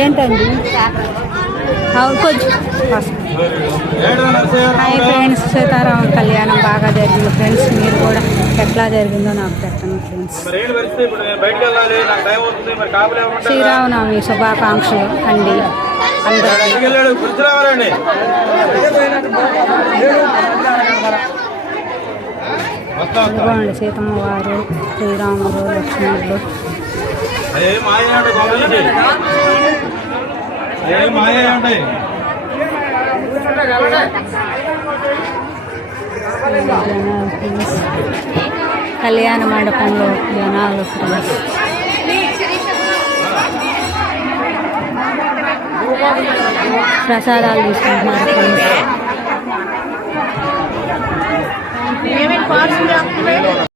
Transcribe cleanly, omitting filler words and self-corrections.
ఏంటండి కొంచెం hi friends, Sitarama కళ్యాణం బాగా జరిగింది ఫ్రెండ్స్. మీరు కూడా ఎట్లా జరిగిందో నాకు పెట్టండి ఫ్రెండ్స్. శ్రీరామనవమి శుభాకాంక్షలు అండి అందరికీ. ఇదిగోండి సీతమ్మ వారు, శ్రీరాముడు, లక్ష్మణుడు. కళ్యాణ మండపంలో జనాలు ప్రసాదాలు తీసుకుంటున్నారు.